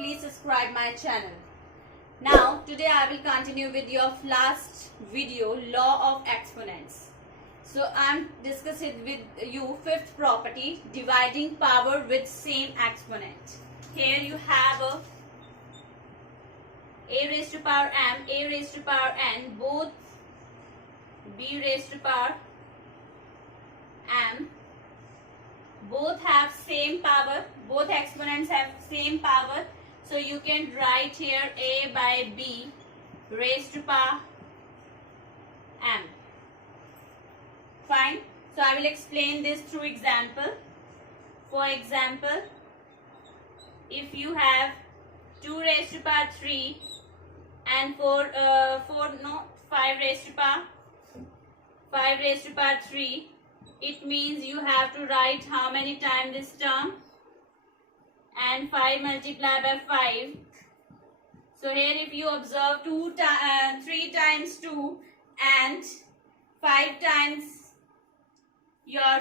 please subscribe my channel. Now today I will continue with your last video, law of exponents. So I am discussing with you fifth property, dividing power with same exponent. Here you have a raised to power m, a raised to power n, both b raised to power m, both have same power, both exponents have same power. So you can write here a by b raised to power m. Fine. So I will explain this through example. For example, if you have 2 raised to power 3 and 5 raised to power 3, it means you have to write how many times this term, and 5 multiplied by 5. So here if you observe 3 times 2 and 5 times your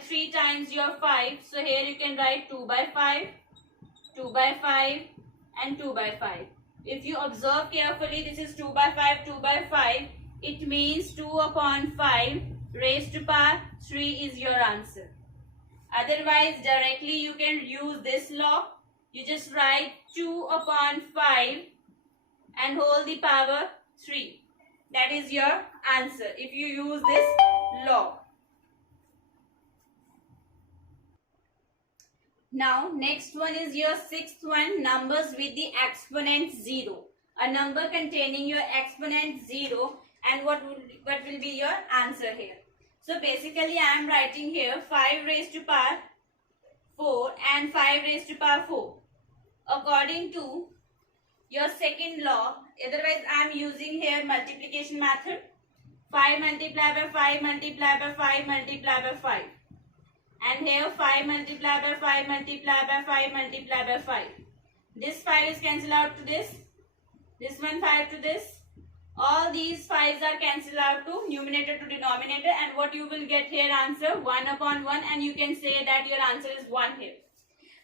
3 times your 5. So here you can write 2 by 5, 2 by 5 and 2 by 5. If you observe carefully, this is 2 by 5, 2 by 5. It means 2 upon 5 raised to power 3 is your answer. Otherwise, directly you can use this law. You just write 2 upon 5 and hold the power 3. That is your answer if you use this law. Now, next one is your sixth one, numbers with the exponent 0. A number containing your exponent 0, and what will be your answer here? So basically I am writing here 5 raised to power 4 and 5 raised to power 4. According to your second law, otherwise I am using here multiplication method. 5 multiplied by 5 multiplied by 5 multiplied by 5. And here 5 multiplied by 5 multiplied by 5 multiplied by 5. This 5 is cancelled out to this. This one 5 to this. All these 5s are cancelled out to numerator to denominator, and what you will get here answer 1 upon 1, and you can say that your answer is 1 here.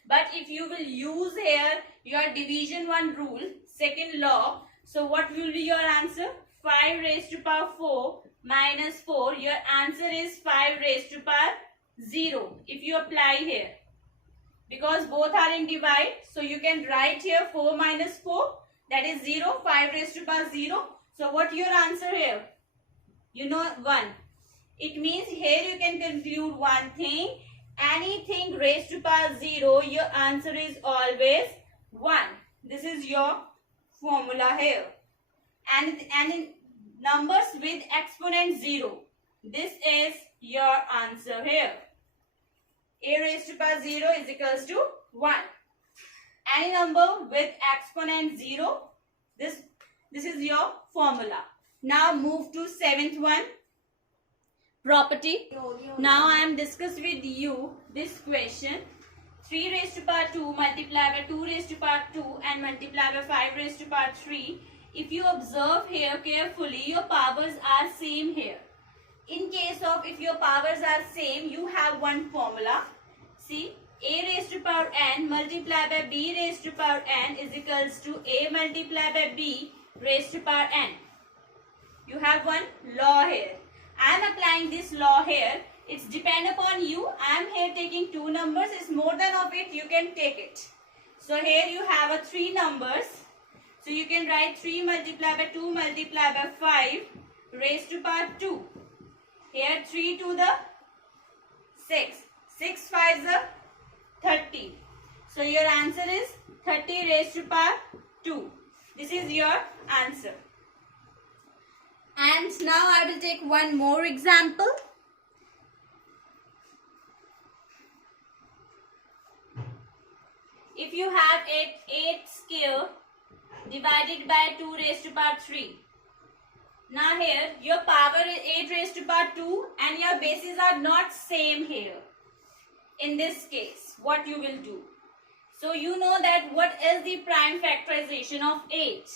But if you will use here your division 1 rule, second law, so what will be your answer? 5 raised to power 4 minus 4, your answer is 5 raised to power 0 if you apply here. Because both are in divide, so you can write here 4 minus 4, that is 0, 5 raised to power 0. So what your answer here? You know 1. It means here you can conclude one thing. Anything raised to power 0, your answer is always 1. This is your formula here. And in numbers with exponent 0, this is your answer here. A raised to power 0 is equals to 1. Any number with exponent 0, this is your formula. Now move to seventh one, property. Now I am discussing with you this question. 3 raised to power 2 multiplied by 2 raised to power 2 and multiplied by 5 raised to power 3. If you observe here carefully, your powers are same here. In case of if your powers are same, you have one formula. See, a raised to power n multiplied by b raised to power n is equals to a multiplied by b raised to power n. You have one law here. I am applying this law here. It's depend upon you. I am here taking 2 numbers. It's more than of it, you can take it. So here you have 3 numbers. So you can write 3 multiplied by 2 multiplied by 5 raised to power 2. Here 3 to the 6. 6 5s are 30. So your answer is 30 raised to power 2. This is your answer. And now I will take one more example. If you have 8 square divided by 2 raised to power 3. Now here your power is 8 raised to power 2 and your bases are not same here. In this case, what you will do? So you know that what is the prime factorization of 8?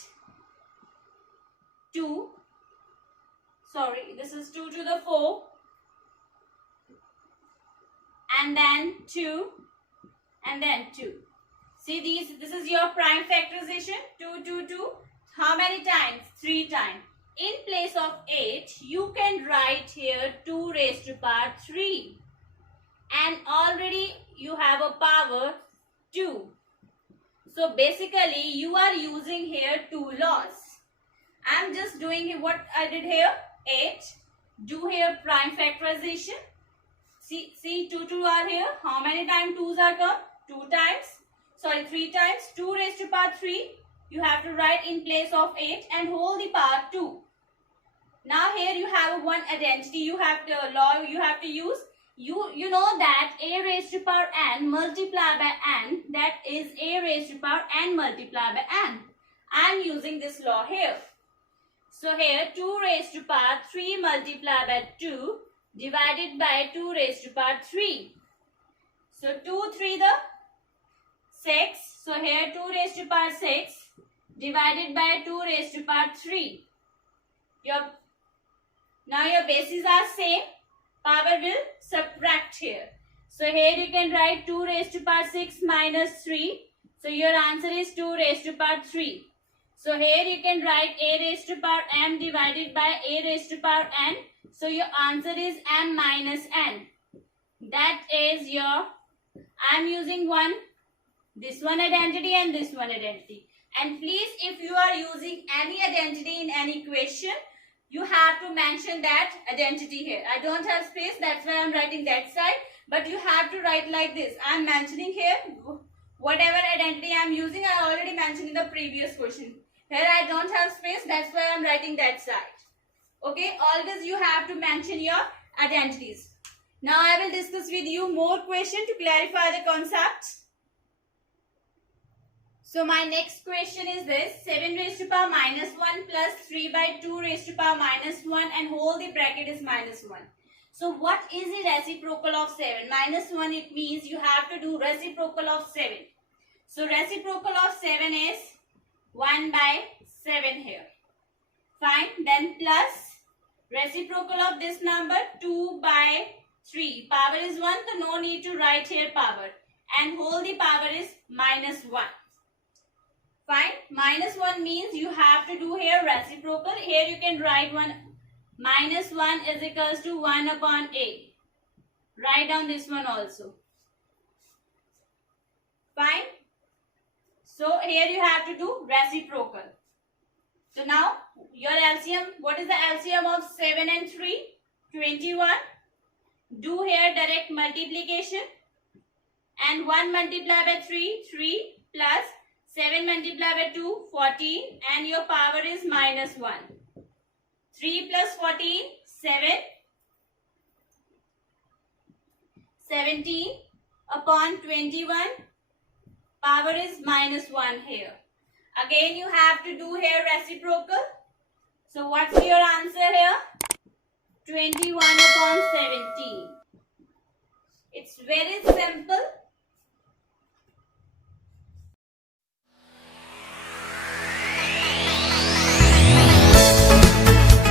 2. Sorry, this is 2 to the 4. And then 2. And then 2. See this is your prime factorization. 2, 2, 2. How many times? 3 times. In place of 8, you can write here 2 raised to power 3. And already you have a power 2. So basically you are using here 2 laws. I am just doing what I did here. 8. Do here prime factorization. See 2 are here. How many times 2's are come? 2 times. Sorry, 3 times. 2 raised to power 3. You have to write in place of 8 and hold the power 2. Now here you have one identity. You have the law you have to use. You know that a raised to power n multiplied by n, that is a raised to power n multiplied by n. I am using this law here. So here 2 raised to power 3 multiplied by 2 divided by 2 raised to power 3. So 2 3 the 6. So here 2 raised to power 6 divided by 2 raised to power 3. Now your bases are same. Power will subtract here. So here you can write 2 raised to power 6 minus 3. So your answer is 2 raised to power 3. So here you can write a raised to power m divided by a raised to power n. So your answer is m minus n. That is your, I am using this one identity and this one identity. And please, if you are using any identity in any question, you have to mention that identity here. I don't have space, that's why I am writing that side. But you have to write like this. I am mentioning here whatever identity I am using. I already mentioned in the previous question. Here I don't have space, that's why I am writing that side. Okay, always you have to mention your identities. Now I will discuss with you more questions to clarify the concepts. So my next question is this. 7 raised to power minus 1 plus 3 by 2 raised to power minus 1 and whole the bracket is minus 1. So what is the reciprocal of 7? Minus 1, it means you have to do reciprocal of 7. So reciprocal of 7 is 1 by 7 here. Fine. Then plus reciprocal of this number 2 by 3. Power is 1, so no need to write here power. And whole the power is minus 1. Fine. Minus 1 means you have to do here reciprocal. Here you can write minus 1 is equals to 1 upon a. Write down this one also. Fine. So here you have to do reciprocal. So now your LCM, what is the LCM of 7 and 3? 21. Do here direct multiplication. And 1 multiplied by 3, 3 plus 7 multiplied by 2, 14, and your power is minus 1. 3 plus 14, 7. 17 upon 21. Power is minus 1 here. Again you have to do here reciprocal. So what's your answer here? 21 upon 17. It's very simple.